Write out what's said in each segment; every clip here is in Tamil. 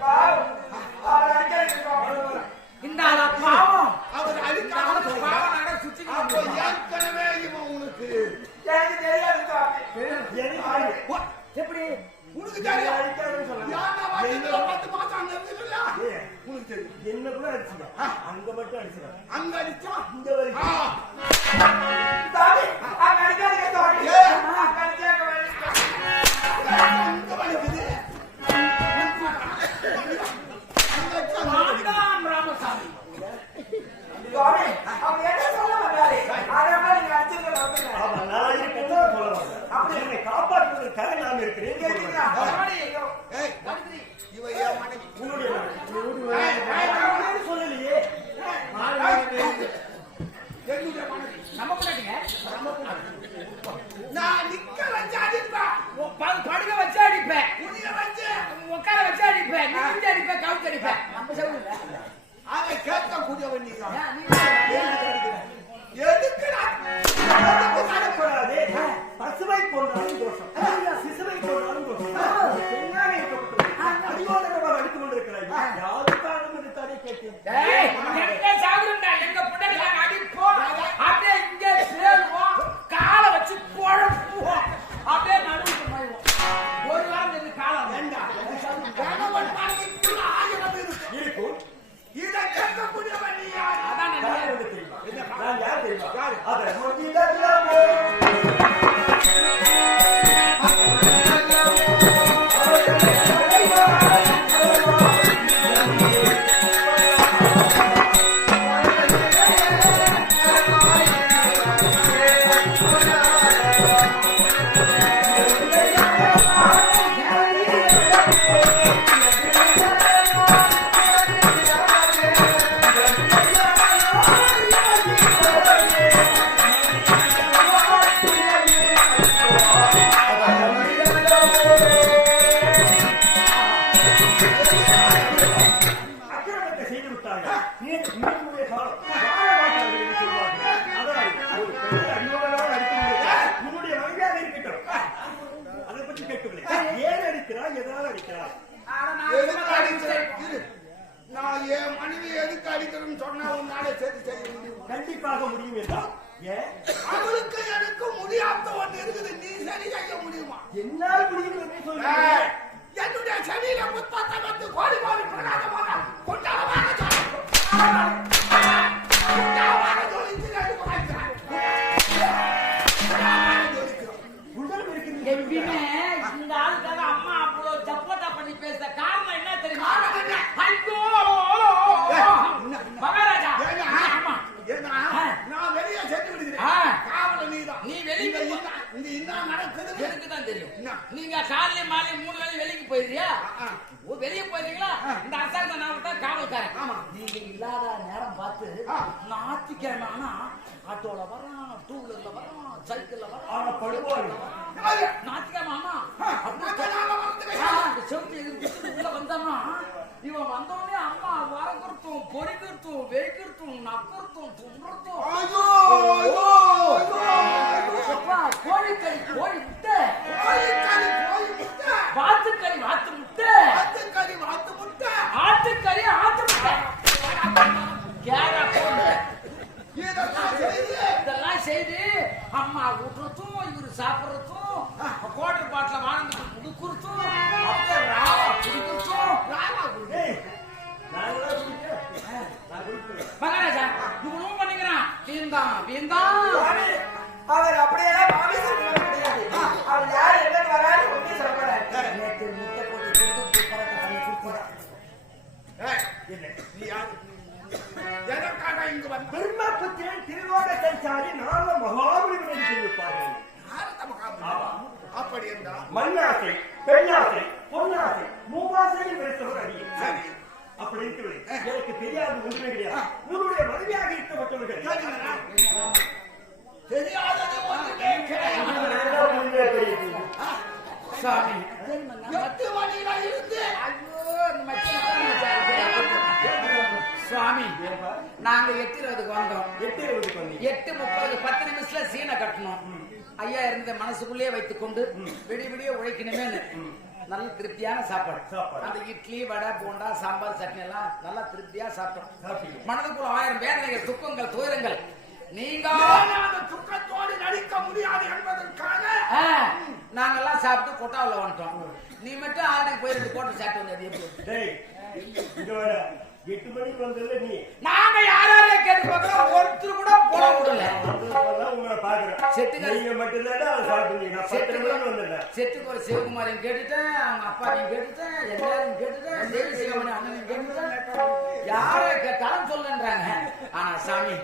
பாவம் பிடிச்சது என்ன கூட அடிச்சுங்க அங்க மட்டும் அடிச்சுங்க அங்க அடிச்சா இங்க வரைக்கும் காப்பாற்றுவதற்காக நான் இருக்கிறேன். சொல்லலையே நான் நிக்க வச்சு அடிப்பேன், படுக்க வச்சு அடிப்பேன், உட்கார வச்சு அடிப்பேன், நிமிந்து அடிப்பேன், கவுத்து அடிப்பேன். நம்ம சொல்லுங்க அதை கேட்கக்கூடியவன் நீ பசுவை போன்றாலும் தோஷம், சிசுவை போன்றாலும் தோஷம். அடிவாளமாக அடித்துக் கொண்டிருக்கிறாய். யாருக்காகவும் எடுத்தாலே கேட்டேன். எங்க பின்னாடி அடிப்போம், அப்படியே இங்கே சேருவோம், காலை வச்சு குழப்புவோம், அப்படியே நடுவுக்கு போயிடுவோம். ஒரு வாரம் இருந்து காலம் இருக்கும். இதை கேட்கக்கூடியவன் நீ யார்? அதான் தெரியுமா? நான் யார் தெரியுமா? அதை நான் என் மனைவி எதுக்கு அடிக்கிறேன்னு சொன்னா உன்னால சரி செய்ய முடியும். கண்டிப்பாக முடியும் என்றால் அவளுக்கு எனக்கு முடியாத ஒன்று இருக்குது, நீ சரி செய்ய முடியுமா? என்னால் முடியும் என்று சொல்றேன். என்னுடைய சரீர முற்பத்தமத்து கோடி கோடி பிரகாசமான கொண்டாடமான எப்பயுமே இந்த ஆளுக்காக அம்மா அவ்வளவு சப்போட்டா பண்ணி பேசுற காரணம் என்ன தெரியுமா? மகாராஜா நான் வெளியே சென்று விடுகிறேன், காவல நீதான். நீ வெளியே என்ன நடக்குது எனக்கு தான் தெரியும். நீங்க காலையில மாலை 3 வேளை வெளிக்கு போயிருக்கியா? வெளியே போயிருக்கீங்களா? இந்த அரசாங்க நான் விட்டா காவல்காரன். நீங்க இல்லாத நேரம் பார்த்து ஞாயிற்றுக்கிழமை ஆனா ஆட்டோல வரான், டூ வீலர்ல வரான், சைக்கிள்ல வரான், ஞாயிற்றுக்கிழமை ஆமா செவத்து எதிர்த்து உள்ள வந்தானா இவன் வந்தோடனே அம்மா வரக்கிறதும் பொறிக்கிறதும் வெய்க்கிறதும் நக்கிறதும் துன்றதும் கோழிக்கறி கோழி முட்டை, வாத்துக்கறி வாத்து முட்டை, ஆட்டுக்கறி ஆட்டு முட்டை, இதெல்லாம் செய்து அம்மா ஊட்டுறதும் இவரு சாப்பிடுறதும் கோட்டர் பாட்டில வாழ்ந்துட்டு குடுக்குறதும் அப்படியே ராவா குடிக்கிறதும் மகாராஜா இவனும் பண்ணிக்கிறான். அவர் அப்படியெல்லாம் அவர் யாரு என்ன வராரு ஒன்றும் சொல்லப்படாது. நேற்று முட்டை போட்டு கொடுத்து பரட்டை பண்ணி கொடுத்துறான். எதற்காக இங்கு வந்து பெருமாபுத்திரன் திருவோட சஞ்சாரி நாம மகாபலிபுரம் சொல்லியிருப்பார்கள். அப்படி என்றால் மண்ணாசை, பெண்ணாசை, பொன்னாசை, மூவாசையில் வைத்தவர் அடியே. அப்படி இருக்கவில்லை. எனக்கு தெரியாது ஒன்றுமே கிடையாது. உன்னுடைய மனைவியாக இருக்கப்பட்டவர்கள் தெரியாதது ஒன்றுமே கிடையாது. சாமி எட்டு மணியில இருந்து சுவாமி நாங்க 8:20 வந்தோம். 8:30 10 நிமிஷத்துல சீனை கட்டணும். ஐயா இருந்த மனசுக்குள்ளே வைத்துக் கொண்டு விடிய விடிய உழைக்கணுமே. நல்ல திருப்தியான சாப்பாடு. அந்த இட்லி வடை போண்டா சாம்பார் சட்னி எல்லாம் நல்லா திருப்தியா சாப்பிட்டோம். மனதுக்குள்ள 1000 வேதனைகள் துக்கங்கள் துயரங்கள் நீங்க துக்கத்தோடு நடிக்க முடியாது என்பதற்காக நாங்கெல்லாம் சாப்பிட்டு கொட்டாவில் வந்துட்டோம். நீ மட்டும் ஆல்ரெடி போய் 2 கோட்டை சாப்பிட்டு வந்தது எப்படி? இங்க வர 8 மணிக்கு வந்ததுல நீ நாங்க யாரையும் கேட்டு பார்க்கறோம், ஒருத்தர் கூட போட விடல. உங்களை பாக்குறேன். செத்துக்கு நீங்க மட்டும்தான் அதை சாப்பிட்டீங்க. நான் 10 மணிக்கு வந்தேன். செத்துக்கு ஒரு சிவகுமாரையும் கேட்டுட்டேன், அவங்க அப்பாவையும் கேட்டுட்டேன், எல்லாரையும் கேட்டுட்டேன், தேவிசிகாமணி அண்ணனையும் கேட்டுட்டேன். யாரை கேட்டாலும் சொல்லுன்றாங்க. ஆனா சாமி,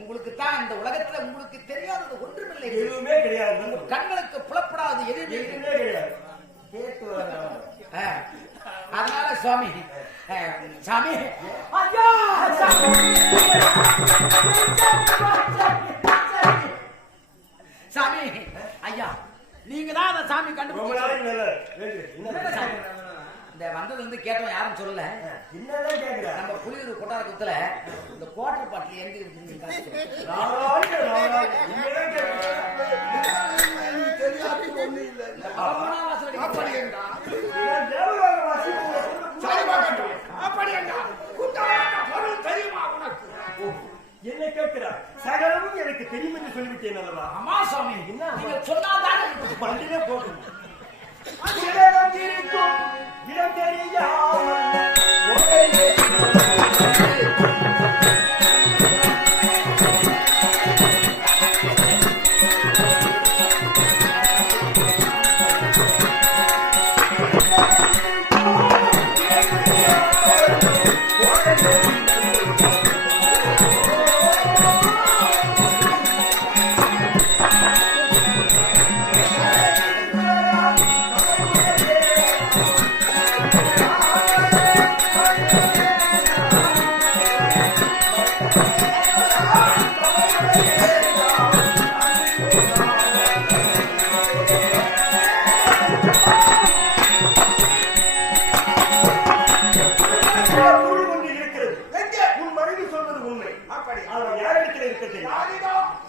உங்களுக்கு தான் இந்த உலகத்துல உங்களுக்கு தெரியாதது ஒன்றுமில்லை. எதுவுமே கிடையாது. கண்களுக்கு புலப்படாது எதுவுமே கிடையாது. அதனால சுவாமி, சாமி, ஐயா சாமி, சாமி, ஐயா நீங்க தான் அந்த சாமி கண்டுபிடிச்சீங்க. இந்த வந்தது வந்து கேட்டோம், யாரும் சொல்லல. என்னதான் கேக்குற? நம்ம புலியூர் கொட்டார குத்துல இந்த குவார்டர் பாட்டில் எங்க இருக்குன்னு தெரியாது ஒண்ணு இல்ல. தெரியுமா உனக்கு? என்ன கேட்கிறார்? சகலமும் எனக்கு தெரியும் என்று சொல்லிவிட்டேன் அல்லவா? அம்மா சாமி, நீங்க சொன்னாதான் பண்டிகை போகும். இடம் இருக்கும் இடம் தெரியாமல்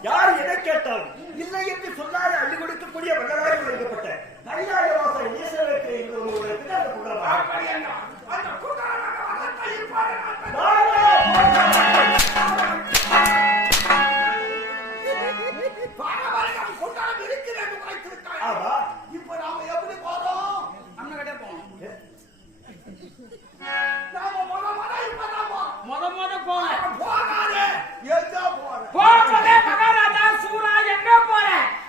யார் எதை கேட்டாலும் இல்லை என்று சொல்லாத அள்ளி கொடுக்கக்கூடிய வல்லராக வைக்கப்பட்ட கைலாய வாசல் ஈஸ்வரருக்கு உங்களுக்கு அந்த இப்ப நாம எப்படி போறோம்? அண்ணன் கிட்டே போகணும். நாம முத போறேன். போகாதே. எங்க போற? போகும்போதே மகாராஜா சூரா எங்க போற?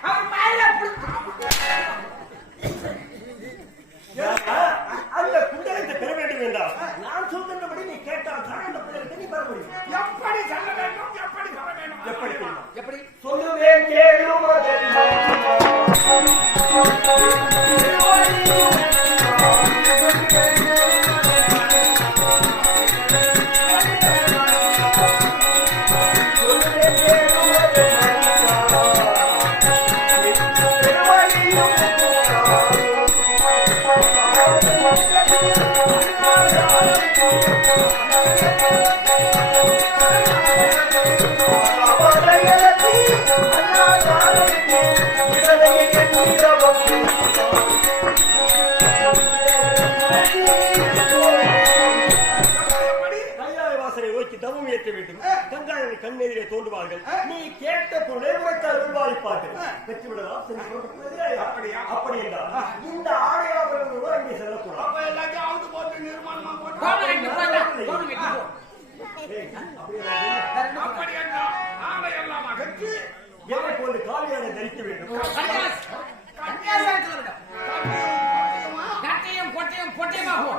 அவர் மயில அந்த குண்டலத்தை பெற வேண்டும் என்றால் நான் சொல்கின்றபடி நீ கேட்டால் தான் அந்த குண்டலத்தை நீ பெற முடியும். எப்படி சொல்ல வேண்டும்? எப்படி வர வேண்டும்? எப்படி தெரியுமா? எப்படி சொல்லுவேன் கேளும் தவம் ஏற்க வேண்டும். கங்காதேவி கண்ணெதிரே தோன்றுவார்கள். நீ கேட்ட பொருளை உனக்கு அருள்வாய்ப்பார்கள். பெற்றுவிடலாம். அப்படி என்றால் இந்த ஆடையாளர்களோடு அங்கே செல்லக்கூடாது. அப்ப எல்லாத்தையும் அவுத்து போட்டு நிர்மாணமா போட்டு அப்படி என்றால் ஆடை எல்லாம் அகற்றி என்னை போன்று காலியாக தரிக்க வேண்டும். கட்டையும் கொட்டையும் பொட்டையுமாகும்.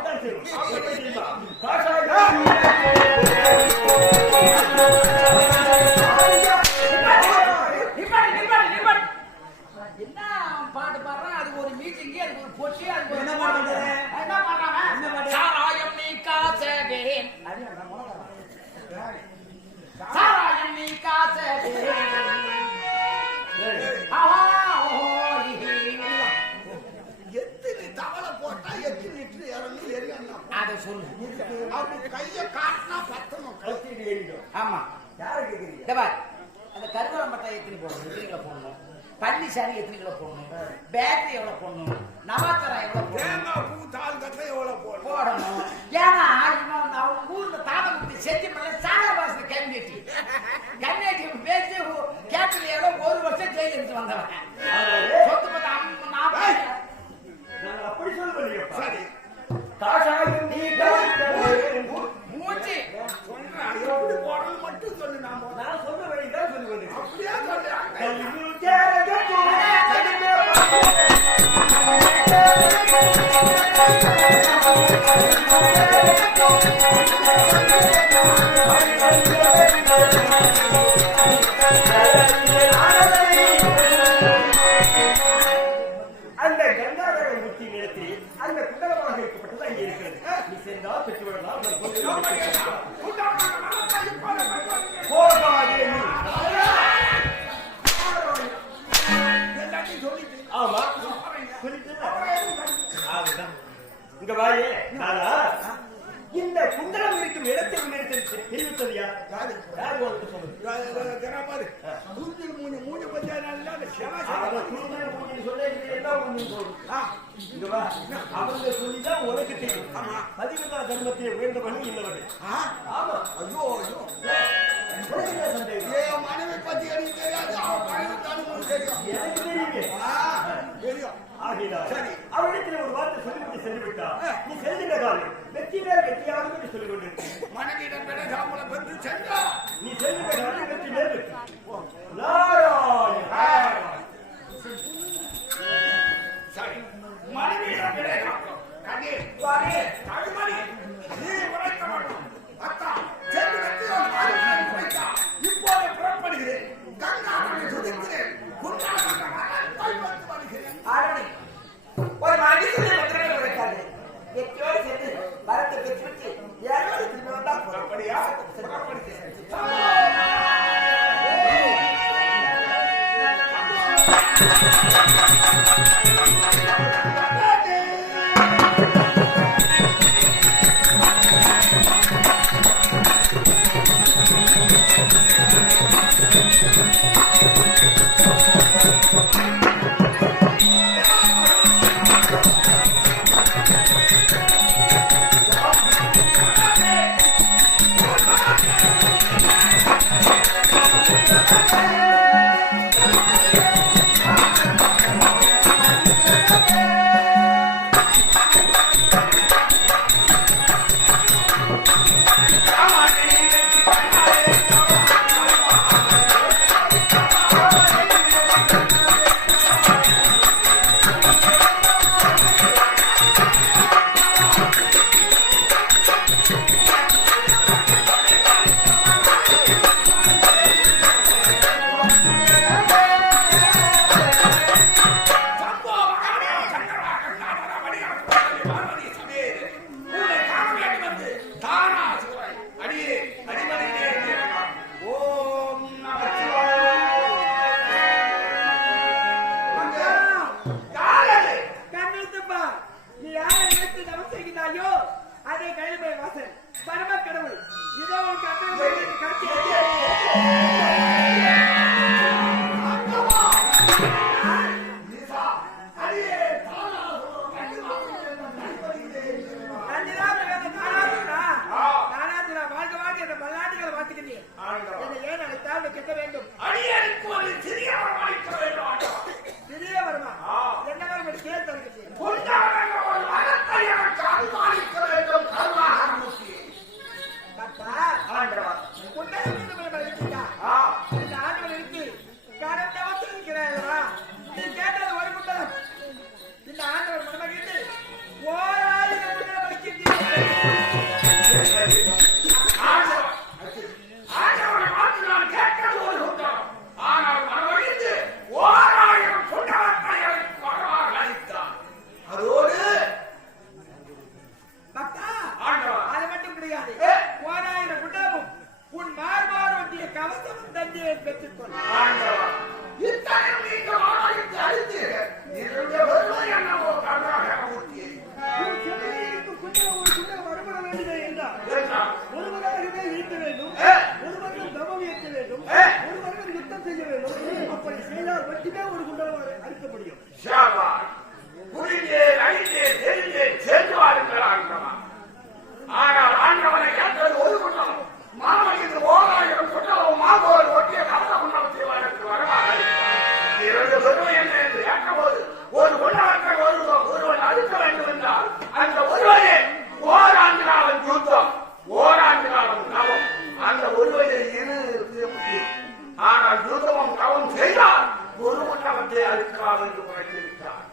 என்ன பாட்டு பாடுறான்? அது ஒரு மீட்டிங், அதுக்கு ஒரு பொசி, அதுக்கு ஒரு என்ன பாடுறாங்க? சாராயம் நீ காசகேன், சாராயம் நீ காசகேன். எத்தனை தவளை போட்டா எத்தனை லிட்டர் இறங்கும் எரியணும். அதை சொல்லு. அப்படி கைய காட்டினா பத்தணும். கழுத்திட்டு ஏறிடும். ஆமா, யாரை கேட்கிறீங்க? இந்த பாரு, அந்த கருவேலம் பட்டை எத்தனை போடணும், எத்தனை கிலோ போடணும், பன்னி சாணி எத்தனை கிலோ போடணும், பேட்டரி எவ்வளவு போடணும், நவாத்தரம் எவ்வளவு போடணும், தேங்காய் பூ தாள் கட்டை எவ்வளவு போடணும். ஏன்னா இவன் அவங்க ஊர்ல தாத்தா குட்டி செஞ்சு மேல சாகர வாசனை கம்யூனிட்டி பேசி கேட்டல் எவ்வளவு 1 வருஷம் ஜெயில இருந்து வந்தவன். சொத்து பத்த 40. அப்படி சொல்லுங்க. சரி காசாயும் நீ அந்த கங்காதர முத்தி நிலத்தில் அந்த குண்டலமாக இருக்கப்பட்டது அங்கே இருக்கிறது. நீ சேர்ந்தால் பெற்றுவிடலாம். போகாதே நீ. ஆமா சொல்லிட்டு இங்க வாயே நானா இந்த குண்டலம் இருக்கும் இடத்தை தெரிவித்தது யார்? யாரு வந்து சொல்லுங்க. அவங்க சொல்லிதான் உனக்கு தெரியும். பதிவில்லா தர்மத்தை உயர்ந்தவன் இன்னவர்கள். ஆமா ஐயோ ஐயோ மனைவி பத்தி எனக்கு தெரியாது. எனக்கு தெரியும். சரி அவரிடத்தில் ஒரு வார்த்தை சொல்லிவிட்டு சென்று விட்டா நீ செல்கின்ற காலம் வெற்றி மேல் வெற்றியாக என்று சொல்லிக் கொண்டிருக்க மனைவியிடம் பெற சாம்பலம் பெற்று சென்றா நீ செல்கின்ற காலம் வெற்றி மேல் வெற்றி. நாராயண சரி மனைவியிடம் பெற சாம்பலம் கண்ணே தடுமணி நீ உரைக்க வேண்டும். அத்தா சென்று வெற்றியோடு உரைத்தா இப்போது புறப்படுகிறேன். கங்காதரை துதிக்கிறேன். ஒரு மனிதனை பத்திரமே உரைக்காது. வெற்றியோடு சேர்ந்து வரத்தை பெற்றுவிட்டு யாரோடு திரும்பி வந்தால் புறப்படியா ஆனால் யூதமும் தவம் செய்தால் ஒரு மண்டபத்தை அழுக்காது என்று உரைத்திருக்கிறார்.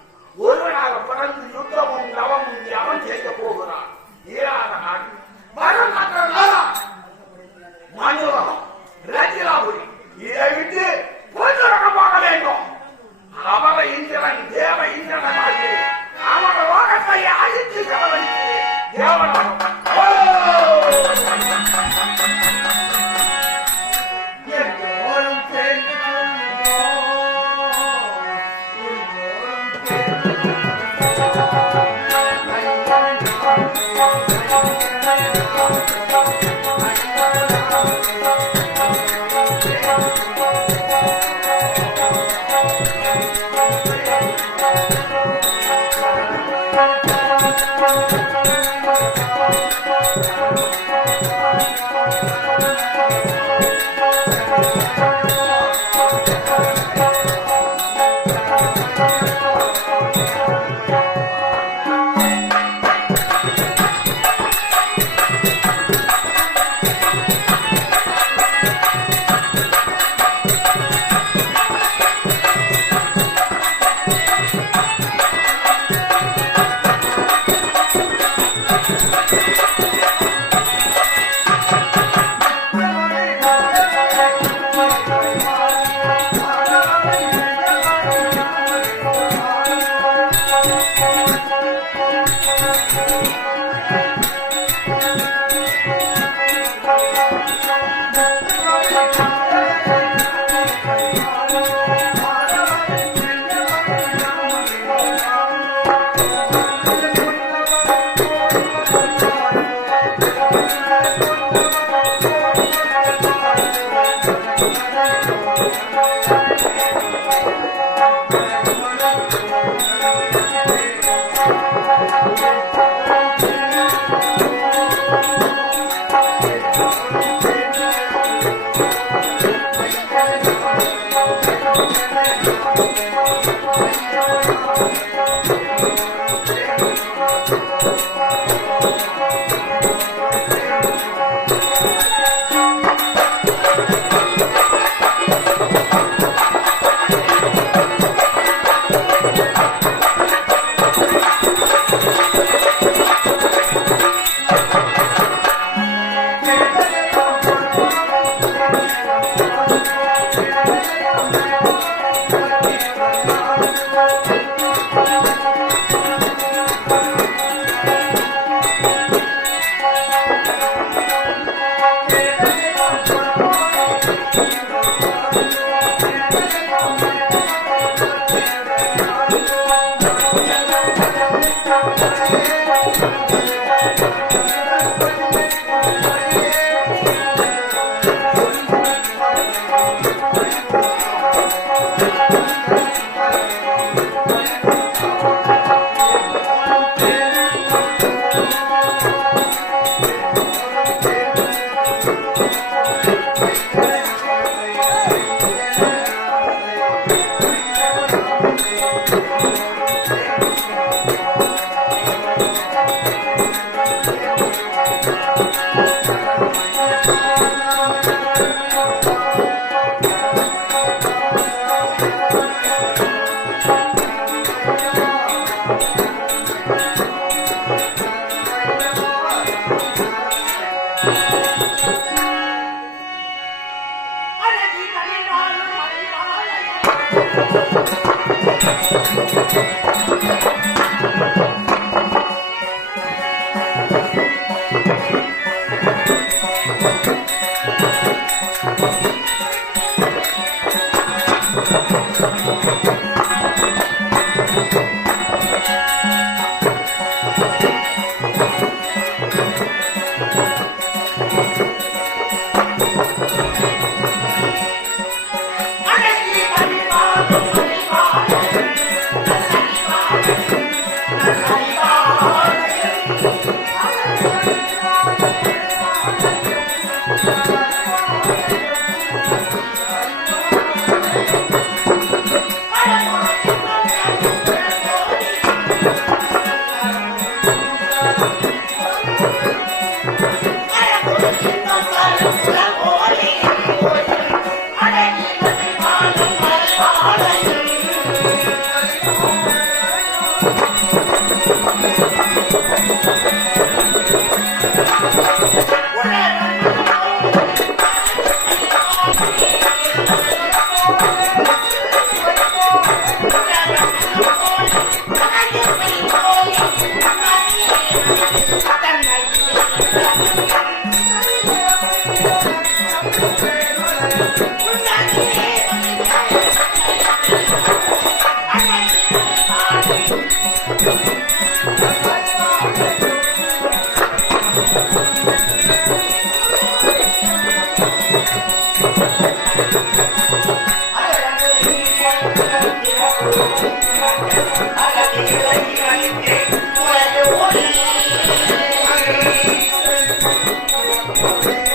Hey!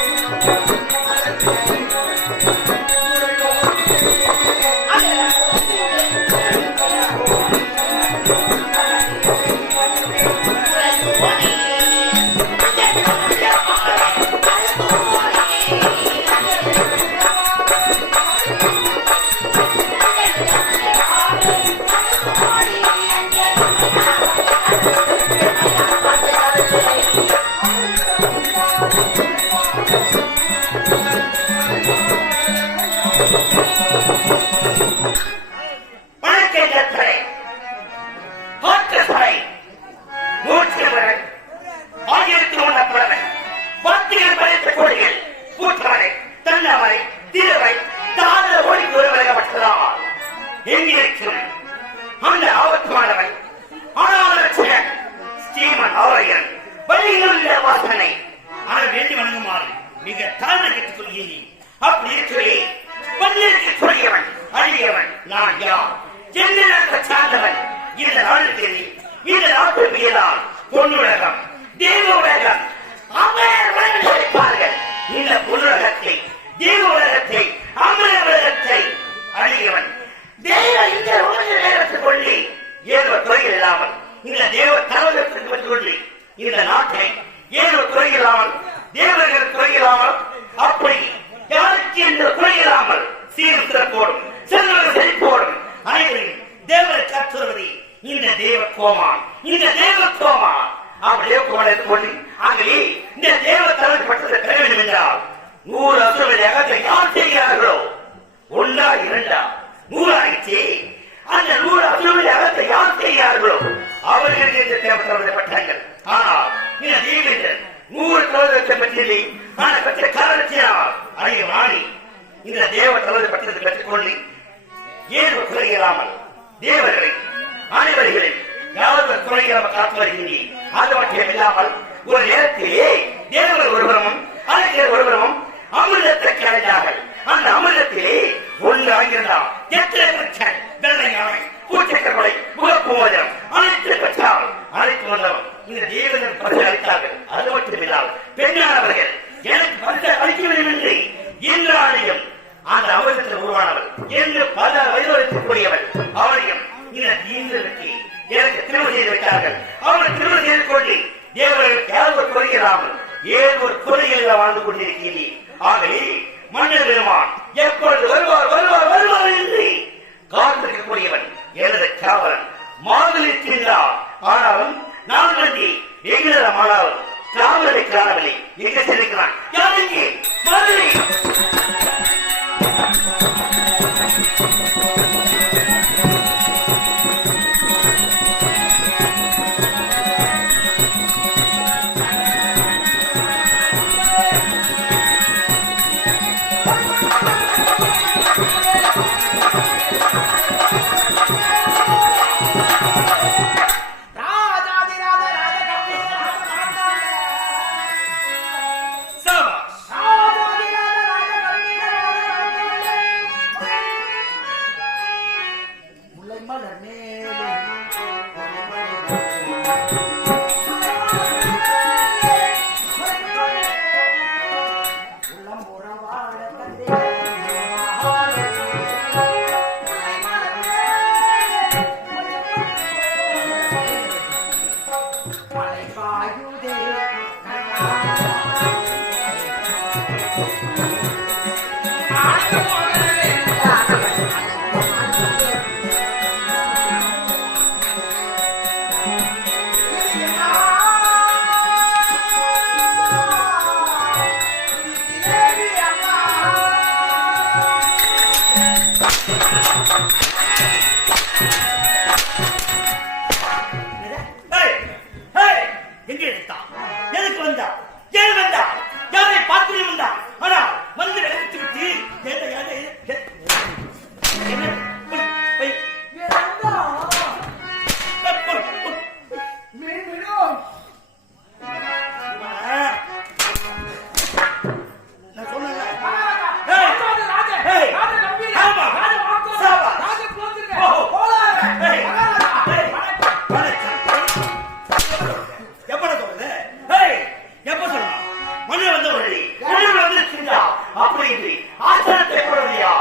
வெளியூர் வந்து செஞ்சா அப்படி இல்லை ஆசனத்தை போடுறியா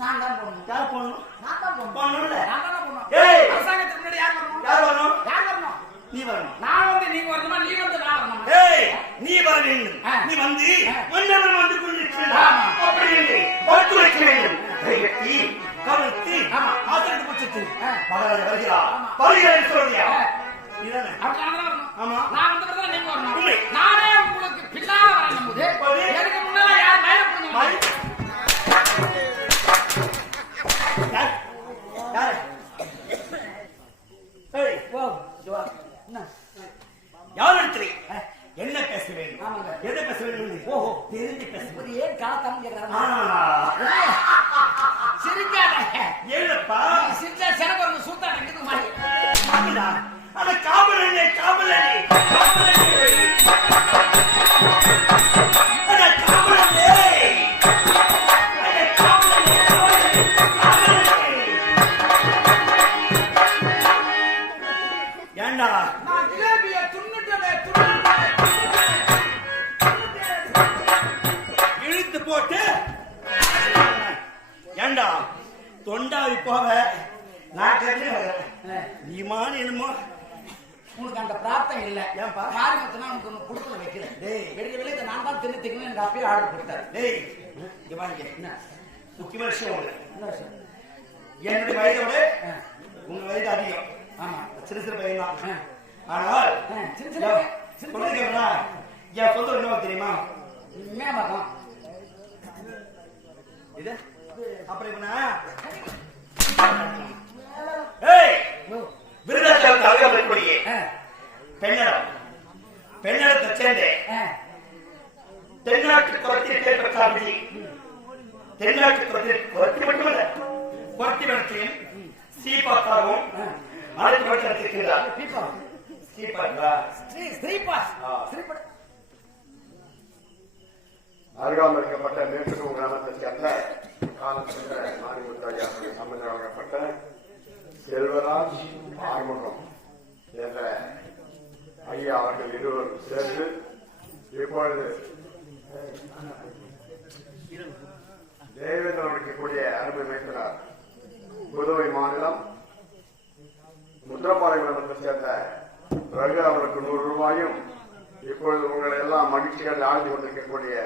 நான் தான் போடணும். யார் போடணும் நான் தான் போடணும். போடணும்ல நான் தானே போடணும். ஏய் அரசாங்கத்துக்கு முன்னாடி யார் வரணும்? யார் வரணும் யார் வரணும்? நீ வரணும் நான் வந்து நீங்க வரணுமா, நீ வந்து நான் வரணுமா? ஏய் நீ வர வேண்டும் நீ வந்து மன்னவன் வந்து கொண்டிருக்கிறார் அப்படி இல்லை பார்த்து வைக்க வேண்டும் கைகட்டி கவிழ்த்தி ஆசனத்தை பிடிச்சிட்டு மகாராஜா வருகிறார் வருகிறேன் சொல்றியா நீதானே அப்படி நான் தான் வரணும். ஆமா நான் வந்த பிறகு தான் நீங்க வரணும். இல்லை. நானே உங்களுக்கு பின்னால வரணும் போது எனக்கு முன்னால யார் மேல போடுங்க? யார் யார் ஏய் ஓ ஜோவா என்ன யார் இடத்துல என்ன பேச வேண்டும் ஆமாங்க. எதை பேச வேண்டும் ஓஹோ தெரிஞ்சு பேச ஒரு ஏன் காலத்தாம கேக்குறாங்க? ஆ சிரிக்காத. ஏனப்பா சிரிச்சா சிறப்பு வந்து சூத்தா நிக்குது மாதிரி. மாமலா அட காவலனே காவலனே காவலனே அட காவலனே அட காவலனே காவலனே ஏண்டா நான் ஜிலேபியை துண்ணுட்டே இழுத்து போட்டு ஏண்டா தொண்டாவி போக நான் கேட்கிறேன் நீமான என்னமோ உனக்கு அந்த பிராப்தம் இல்ல. ஏன்பா? மாறி மத்தனா உனக்கு ஒண்ணு குடுக்கல வைக்கிறேன். டேய். வெளிய வெளிய நான் தான் தின்னுட்டீங்கன்னு எங்க அப்பயே ஆர்டர் கொடுத்தாரு. டேய் இங்க வாங்க என்ன முக்கியமான விஷயம் ஒண்ணு என்ன விஷயம்? என்னுடைய வயதோட உங்க வயது அதிகம் ஆமா. சிறு சிறு பையன் தான் ஆ. ஆனால் சின்ன சின்ன பையன். சின்ன சொல்லுங்க என் சொந்த என்ன தெரியுமா மேமகம். இது அப்புறம் இப்ப நான் ஏய் விருதாச்சலம் தலைவர் இருக்கக்கூடிய பெண்ணடத்தை சேர்ந்தே தென்னாட்டு குரத்தில் பேர் சாமி தென்னாட்டு குரத்தில் குரத்தி மட்டுமல்ல குரத்தி வளர்ச்சியும் சீப்பாக்காகவும் அனைத்து வளர்ச்சிருக்கிறார் பீப்பா. சீப்பாக்கா ஸ்ரீபாஸ். ஸ்ரீபட். அருகாமரிக்கப்பட்ட மேற்கூர் கிராமத்தை சேர்ந்த காலச்சந்திர மாரிமுத்தாயா சம்பந்தம் வழங்கப்பட்ட செல்வராஜ் ஆறுமுகம் என்ற ஐயா அவர்கள் இருவரும் சேர்ந்து இப்பொழுது தேவேந்திரன் இருக்கக்கூடிய அருமை மேய்க்கிறார் புதுவை மாநிலம் முத்திரப்பாறை கிராமத்தை சேர்ந்த ரகு அவருக்கு 100 ரூபாயும் இப்பொழுது உங்களை எல்லாம் மகிழ்ச்சிகள் ஆழ்ந்து கொண்டிருக்கக்கூடிய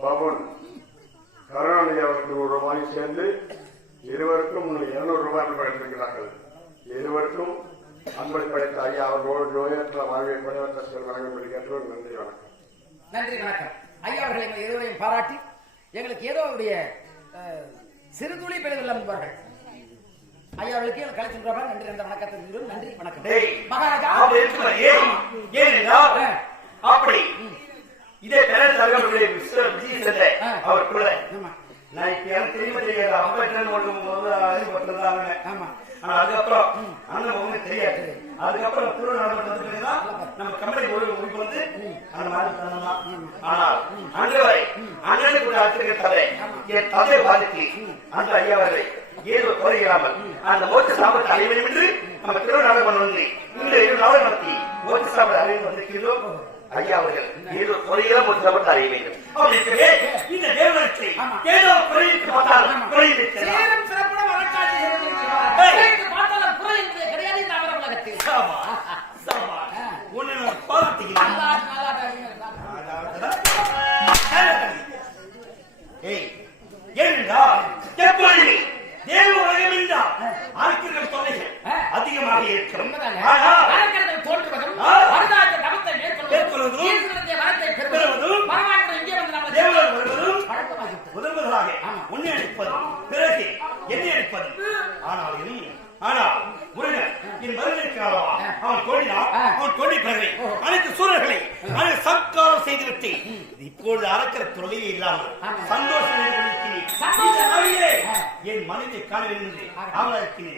பவன் கருணாநிதி அவருக்கு 100 ரூபாயும் சேர்ந்து இருவருக்கும் 200 ரூபாய் வழங்கியிருக்கிறார்கள். இருவருக்கும் அன்பளி படைத்த ஐயா அவர்களோடு நோயற்ற வாழ்வை குறைவற்ற செல் வழங்கப்படுகின்ற நன்றி வணக்கம். நன்றி வணக்கம். ஐயா அவர்கள் எங்களை இருவரையும் பாராட்டி எங்களுக்கு ஏதோ அவருடைய சிறுதுளி பெறுதல் என்பார்கள். ஐயா அவர்களுக்கு எனக்கு கலைச்சென்றார்கள். நன்றி அந்த வணக்கத்தை நன்றி வணக்கம். மகாராஜா அப்படி இதே தலைவர்களுடைய அவருக்குள்ள நான் இப்ப எனக்கு தெரியாது அதுக்கப்புறம் அந்த தெரியாது. அதுக்கப்புறம் திருவண்ணாமலை நம்ம கம்பெனி முடிப்பு வந்து அந்த மாதிரி பண்ணலாம். ஆனால் அன்று வரை அண்ணனுக்கு ஆச்சரியத்ததை என் தந்தை பாதிக்கு அந்த ஐயாவர்களை ஏதோ குறையாமல் அந்த மோட்ச சாபத்தை அடைய வேண்டும் என்று நம்ம திருவண்ணாமலை வந்து இந்த 2 நாள் நடத்தி மோட்ச சாபத்தை அடைய வந்திருக்கிறோம். ஐயா அவர்கள் ஏதோ குறையெல்லாம் மோட்ச சாபத்தை அடைய வேண்டும். அப்படியே இந்த தேவனத்தை ஏதோ குறையிட்டு பார்த்தால் குறையிட்டு சேரும் சிறப்புடன் வரக்காட்சி பார்த்தாலும் குறை என்பது கிடையாது இந்த அவர உலகத்தில். உன்னை நான் பாராட்டுகிறேன். ஏனென்றா எப்படி தேவ உலகம் என்றால் ஆட்கள் தொல்லைகள் அதிகமாக இருக்கும். தோன்றுவதும் வரலாற்று தவத்தை மேற்கொள்வதும் வரத்தை பெறுவதும் பரவாயில்லை இங்கே வந்து தேவர்கள் வருவதும் முதல்வர்களாக உன்னை அளிப்பது பிறகு என்னை அளிப்பது. ஆனால் முருகன் என் மருந்திற்காக அவன் கொடி பிறகு அனைத்து சூழல்களை சம்காரம் செய்துவிட்டு இப்பொழுது அறக்கிற தொல்லையே இல்லாமல் சந்தோஷம் என் மனிதை காண வேண்டும் என்று அவள் இருக்கிறேன்.